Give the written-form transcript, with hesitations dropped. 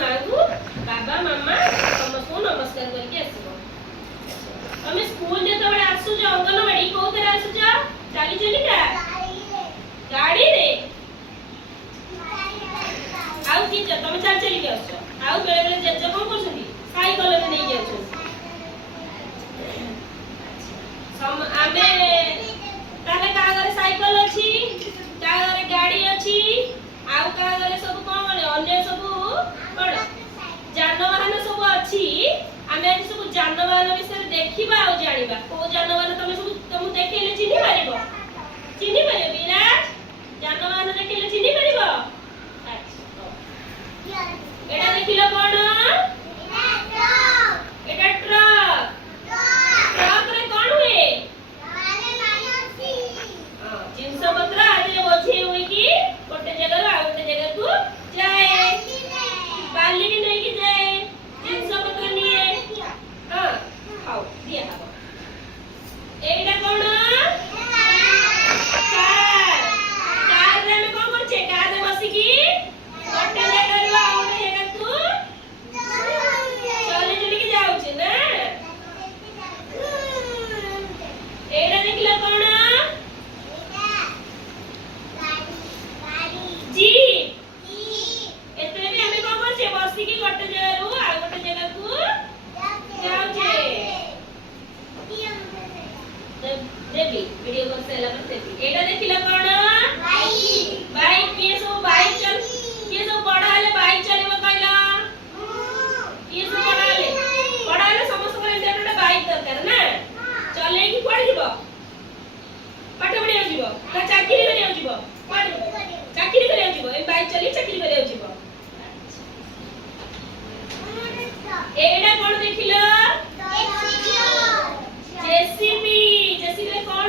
माँ को बाबा मामा समस्त नमस्कार करके आसो। तुम स्कूल जो आसुच अंगनवाड़ी कौ तरह आसुच चली चलिका गाड़ी रे आउ कि तुम चल चलिक आस आउ बेले बेले जेजे कौन कर साइकल में नहीं जाऊँ आमे ताले का घरे साइकल अछि का घरे गाड़ी अछि आउ का घरे सब कोन अन्य सब कोन जानवाहन सब अछि आमे आज सब जानवाहन विषय देखिबा आ जानिबा को जानवाहन तमे सब तुम देखैले चिन्हि पारिबो विराट जानवाहन देखैले चिन्हि पारिबो अच्छा एटा देखिलो कोन एटा ट्रक ट्रक रे कोन हुए जिनस पत्र आदि बोझे हुए कि गोटे जगह आ गोटे जगह को जाए बाली भी नहीं कि जाए जिनस पत्र निए हां खाओ दिया हबो एटा कोन कार रे में कोन करछे कार रे बसी की गोटे जगह रो आ गोटे जगह को चले चले के जाउ छे ना एटा देखला कोन जी एतरे भी हमें कोन करछे बसी की गोटे जगह रो आ गोटे जगह को जाउ छे देबी वीडियो कॉल से लगा देबी एटा देखिला कोन बाइक के सब बाइक चल के सब बड़ा हले बाइक चलेबो कहला ये सब बड़ा हले समस्त को इंटरनेट बाइक दरकार ना चले की कोड जीवो पाठ पढ़िया जीवो ना चाकरी करिया जीवो चाकरी करिया जीवो ए बाइक चली चाकरी करिया जीवो एडा कोन देखिलो जेसीबी जेसीबी कोन